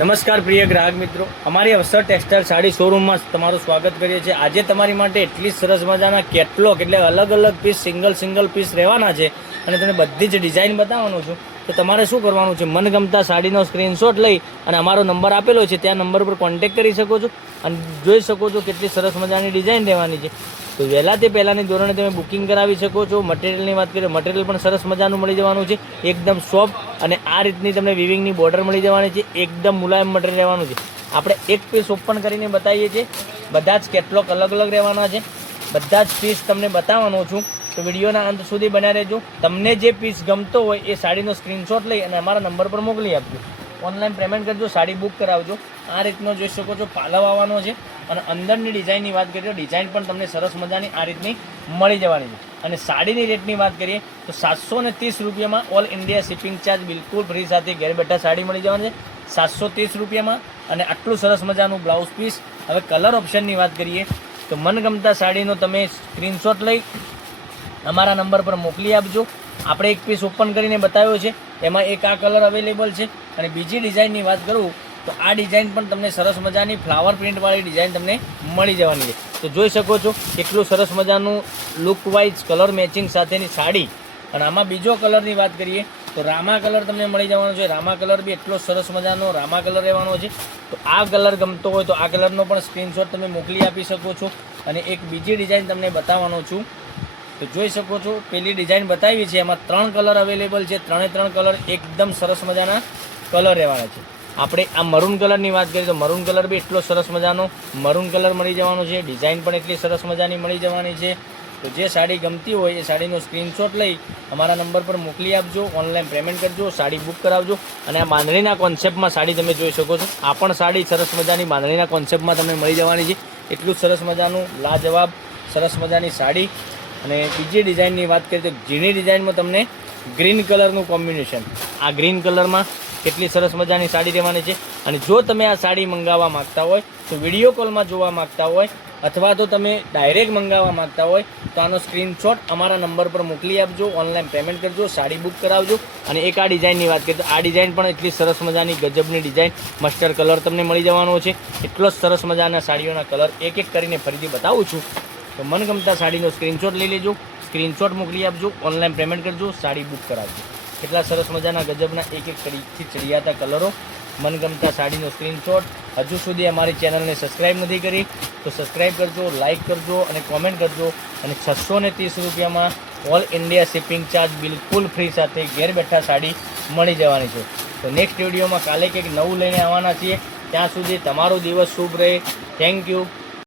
નમસ્કાર પ્રિય ગ્રાહક મિત્રો, અમારી અવસર ટેક્સટાઇલ સાડી શોરૂમમાં તમારું સ્વાગત કરીએ છીએ। આજે તમારી માટે એટલી સરસ મજાના કેટલોગ એટલે અલગ અલગ પીસ સિંગલ પીસ રહેવાના છે અને તમને બધી જ ડિઝાઇન બતાવવાનું છું। તો તમારે શું કરવાનું છે, મનગમતા સાડીનો સ્ક્રીનશોટ લઈ અને અમારો નંબર આપેલો છે ત્યાં નંબર પર કોન્ટેક્ટ કરી શકો છો અને જોઈ શકો છો કેટલી સરસ મજાની ડિઝાઇન રહેવાની છે। તો વહેલા તે પહેલાંની ધોરણે તમે બુકિંગ કરાવી શકો છો। મટીરિયલની વાત કરીએ, મટીરિયલ પણ સરસ મજાનું મળી જવાનું છે, એકદમ સોફ્ટ અને આ રીતની તમને વિવિંગની બોર્ડર મળી જવાની છે, એકદમ મુલાયમ મટીરિયલ રહેવાનું છે। આપણે એક પીસ ઓપન કરીને બતાવીએ છીએ, બધા જ કેટલોગ અલગ અલગ રહેવાના છે, બધા જ પીસ તમને બતાવવાનો છું। તો વિડીયોના અંત સુધી બન્યા રહેજો। તમને જે પીસ ગમતો હોય એ સાડીનો સ્ક્રીનશોટ લઈ અને અમારા નંબર પર મોકલી આપજો, ઓનલાઈન પેમેન્ટ કરજો, સાડી બુક કરાવજો। આ રીતનો જોઈ શકો છો પાલવ આવવાનો છે અને અંદરની ડિઝાઇનની વાત કરીએ તો ડિઝાઇન પણ તમને સરસ મજાની આ રીતની મળી જવાની છે। અને સાડીની રેટની વાત કરીએ તો 730 રૂપિયામાં ઓલ ઇન્ડિયા શિપિંગ ચાર્જ બિલકુલ ફ્રી સાથે ઘેર બેઠા સાડી મળી જવાની છે, 730 રૂપિયામાં। અને આટલું સરસ મજાનું બ્લાઉઝ પીસ। હવે કલર ઓપ્શનની વાત કરીએ તો મનગમતા સાડીનો તમે સ્ક્રીનશોટ લઈ અમારા નંબર પર મોકલી આપજો। આપણે એક પીસ ઓપન કરીને બતાવ્યો છે, એમાં એક આ કલર અવેલેબલ છે અને બીજી ડિઝાઇનની વાત કરું તો આ ડિઝાઇન પણ તમને સરસ મજાની ફ્લાવર પ્રિન્ટવાળી ડિઝાઇન તમને મળી જવાની છે। તો જોઈ શકો છો કેટલું સરસ મજાનું લુક વાઇઝ કલર મેચિંગ સાથેની સાડી। અને આમાં બીજો કલરની વાત કરીએ તો રામા કલર તમને મળી જવાનો છે। રામા કલર બી એટલો સરસ મજાનો રામા કલર રહેવાનો છે। તો આ કલર ગમતો હોય તો આ કલરનો પણ સ્ક્રીનશોટ તમે મોકલી આપી શકો છો। અને એક બીજી ડિઝાઇન તમને બતાવવાનો છું, તો જોઈ શકો છો પેલી ડિઝાઇન બતાવી છે, એમાં 3 કલર અવેલેબલ છે, 3 કલર એકદમ સરસ મજાના કલર રહેવાના છે। આપણે આ મરૂન કલરની વાત કરીએ તો મરૂન કલર બી એટલો સરસ મજાનો મરૂન કલર મળી જવાનો છે, ડિઝાઇન પણ એટલી સરસ મજાની મળી જવાની છે। તો જે સાડી ગમતી હોય એ સાડીનો સ્ક્રીનશોટ લઈ અમારા નંબર પર મોકલી આપજો, ઓનલાઈન પેમેન્ટ કરજો, સાડી બુક કરાવજો। અને આ બાંધણીના કોન્સેપ્ટમાં સાડી તમે જોઈ શકો છો, આ પણ સાડી સરસ મજાની બાંધણીના કોન્સેપ્ટમાં તમને મળી જવાની છે, એટલું સરસ મજાનું લાજવાબ સરસ મજાની સાડી। અને બીજી ડિઝાઇનની વાત કરીએ તો ઝીણી ડિઝાઇનમાં તમને ગ્રીન કલરનું કોમ્બિનેશન, આ ગ્રીન કલરમાં કેટલી સરસ મજાની સાડી રહેવાની છે। અને જો તમે આ સાડી મંગાવવા માગતા હોય તો વિડીયો કોલમાં જોવા માગતા હોય અથવા તો તમે ડાયરેક્ટ મંગાવવા માગતા હોય તો આનો સ્ક્રીનશોટ અમારા નંબર પર મોકલી આપજો, ઓનલાઈન પેમેન્ટ કરજો, સાડી બુક કરાવજો। અને એક આ ડિઝાઇનની વાત કરીએ તો આ ડિઝાઇન પણ એટલી સરસ મજાની ગજબની ડિઝાઇન, મસ્ટર્ડ કલર તમને મળી જવાનો છે, એટલો જ સરસ મજાના સાડીઓના કલર એક એક કરીને ફરીથી બતાવું છું। તો મનગમતા સાડીનો સ્ક્રીનશોટ લઈ લેજો, સ્ક્રીનશોટ મોકલી આપજો, ઓનલાઈન પેમેન્ટ કરજો, સાડી બુક કરાવજો। કેટલા સરસ મજાના ગજબના એક કડીથી ચડિયાતા કલરો, મનગમતા સાડીનો સ્ક્રીનશોટ। હજુ સુધી અમારી ચેનલને સબસ્ક્રાઈબ નથી કરી તો સબસ્ક્રાઈબ કરજો, લાઇક કરજો અને કોમેન્ટ કરજો। અને 630 રૂપિયામાં ઓલ ઇન્ડિયા શિપિંગ ચાર્જ બિલકુલ ફ્રી સાથે ઘેર બેઠા સાડી મળી જવાની છે। તો નેક્સ્ટ વિડીયોમાં કાલે કંઈક નવું લઈને આવવાના છીએ, ત્યાં સુધી તમારો દિવસ શુભ રહે। Thank you.